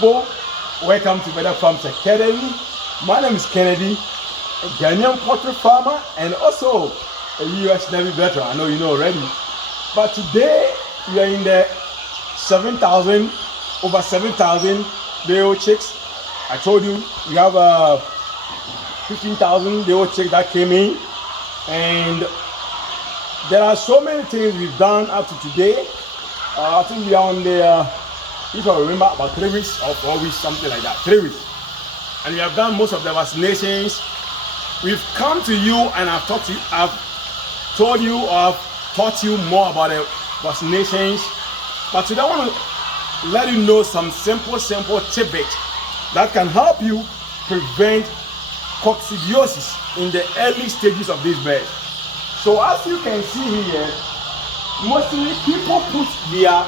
people, welcome to Better Farms Academy. My name is Kennedy, a Ghanaian poultry farmer and also a US Navy veteran. I know you know already. But today we are in the over 7,000 day-old chicks. I told you we have 15,000 day-old chicks that came in, and there are so many things we've done up to today. I think we are on the, if I remember, about 3 weeks or 4 weeks, something like that, 3 weeks. And we have done most of the vaccinations. We've come to you and I've told you or I've taught you more about the vaccinations. But today I want to let you know some simple tidbits that can help you prevent coccidiosis in the early stages of this bird. So as you can see here, mostly people put their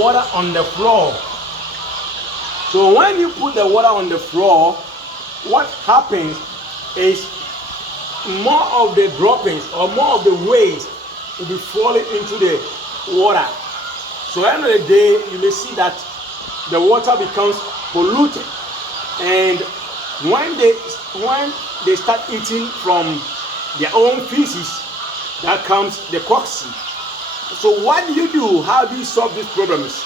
water on the floor. So when you put the water on the floor, what happens is more of the droppings or more of the waste will be falling into the water. So at the end of the day, you may see that the water becomes polluted, and when they start eating from their own feces, that comes the cocci. So what do? How do you solve these problems?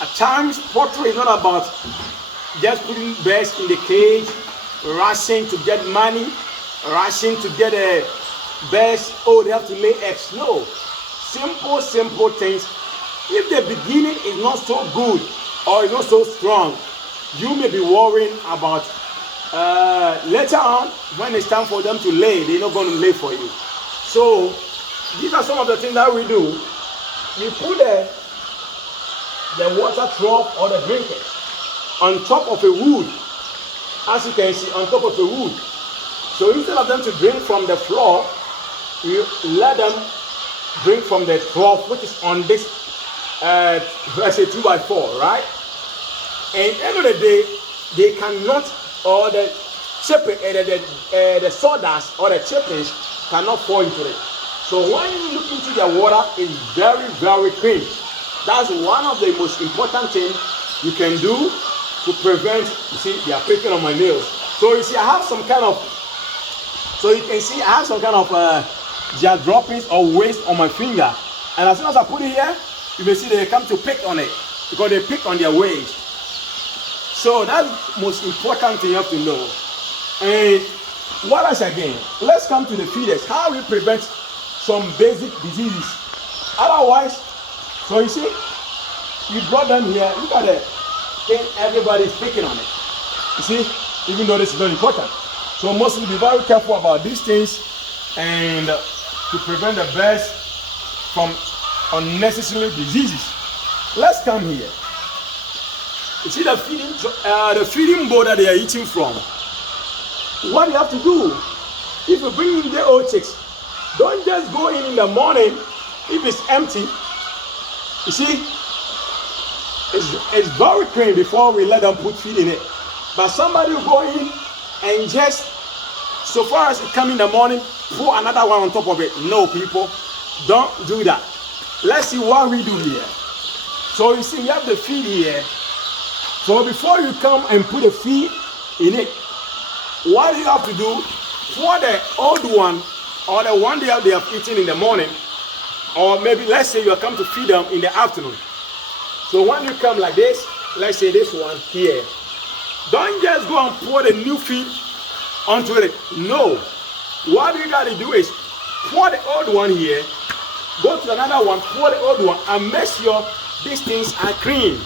At times, poultry is not about just putting birds in the cage, rushing to get money, rushing to get a birds, oh, they have to lay eggs. No. Simple things. If the beginning is not so good or is not so strong, you may be worrying about later on when it's time for them to lay, they're not going to lay for you. So these are some of the things that we do. We put the water trough or the drinkers on top of a wood, as you can see, on top of a wood. So instead of them to drink from the floor, we let them drink from the trough, which is on this, let's say 2x4, right? And at the end of the day, they cannot, or the sawdust or the chippings cannot fall into it. So when you look into their water, it's very clean. That's one of the most important things you can do to prevent, you see, they are picking on my nails. So you see, I have some kind of, their droppings or waste on my finger. And as soon as I put it here, you may see they come to pick on it because they pick on their waste. So that's the most important thing you have to know. And what else again? Let's come to the feeders. How we prevent some basic diseases. Otherwise, so you see, you brought them here. Look at it. Everybody is picking on it. You see, even though this is not important. So mostly be very careful about these things and to prevent the birds from unnecessary diseases. Let's come here. You see the feeding bowl that they are eating from. What you have to do, if you bring in the old chicks, don't just go in the morning if it's empty. You see, it's very clean before we let them put feed in it. But somebody will go in and just, so far as it comes in the morning, pour another one on top of it. No, people, don't do that. Let's see what we do here. So you see, we have the feed here. So before you come and put the feed in it, what you have to do, pour the old one or the one they have eaten in the morning, or maybe let's say you come to feed them in the afternoon. So when you come like this, let's say this one here, don't just go and pour the new feed onto it. No. What you got to do is pour the old one here, go to another one, pour the old one, and make sure these things are clean.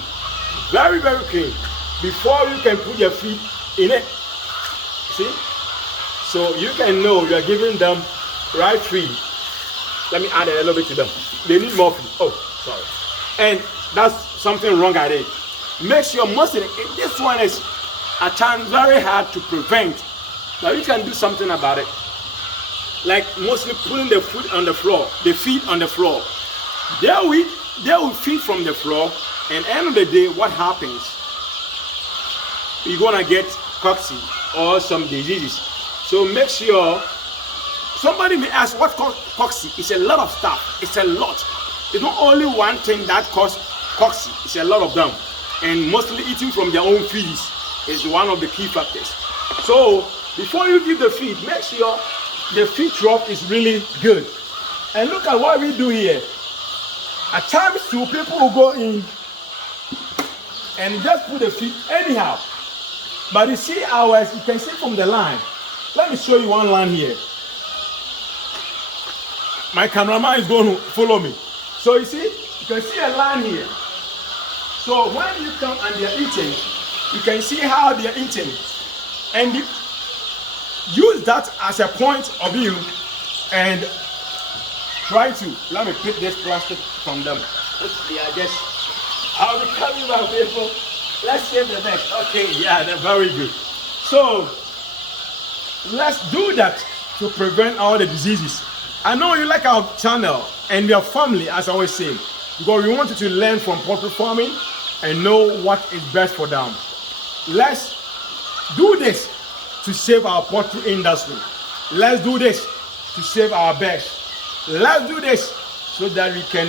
Very clean before you can put your feed in it. See? So you can know you are giving them right feed. Let me add a little bit to them. They need more feed. Oh, sorry. And that's something wrong I did. Make sure most of it, this one is at times very hard to prevent, but you can do something about it. Like mostly putting the food on the floor, the feed on the floor. They will feed from the floor, and at the end of the day, what happens? You're gonna get cocci or some diseases. So make sure. Somebody may ask, what causes cocci? It's a lot of stuff. It's a lot. It's not only one thing that causes cocci. It's a lot of them. and mostly eating from their own feeds is one of the key factors. So before you give the feed, make sure the feed trough is really good. And look at what we do here. At times too, people will go in and just put the feed anyhow. But you see ours, you can see from the line. Let me show you one line here. My cameraman is going to follow me. So you see, you can see a line here. So when you come and they're eating, you can see how they're eating. And use that as a point of view and try to, let me pick this plastic from them. They are just, I'll be coming back, people. Let's save the next. Okay, yeah, they're very good. So let's do that to prevent all the diseases. I know you like our channel and your family, as I always say, because we want you to learn from poultry farming and know what is best for them. Let's do this to save our poultry industry. Let's do this to save our birds. Let's do this so that we can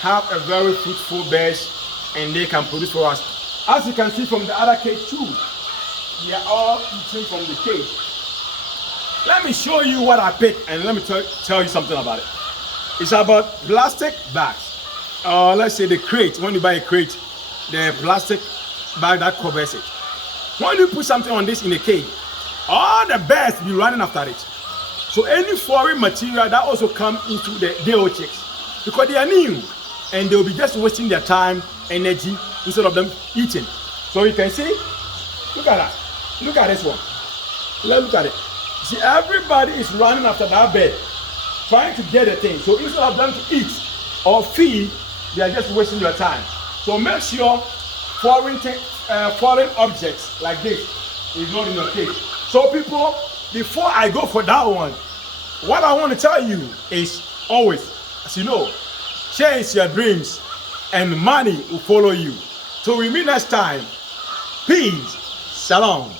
have a very fruitful birds and they can produce for us. As you can see from the other cage too, they are all eating from the cage. Let me show you what I picked and let me tell you something about it. It's about plastic bags. Let's say the crate. When you buy a crate, the plastic bag that covers it. When you put something on this in a cage, all the birds be running after it. So any foreign material that also come into the day-old chicks, because they are new and they will be just wasting their time, energy instead of them eating. So you can see, look at that. Look at this one. Let's look at it. See, everybody is running after that bird, trying to get a thing. So instead of them to eat or feed, they are just wasting your time. So make sure foreign objects like this is not in your cage. So people, before I go for that one, what I want to tell you is always, as you know, chase your dreams and money will follow you. Till we meet next time, peace, shalom.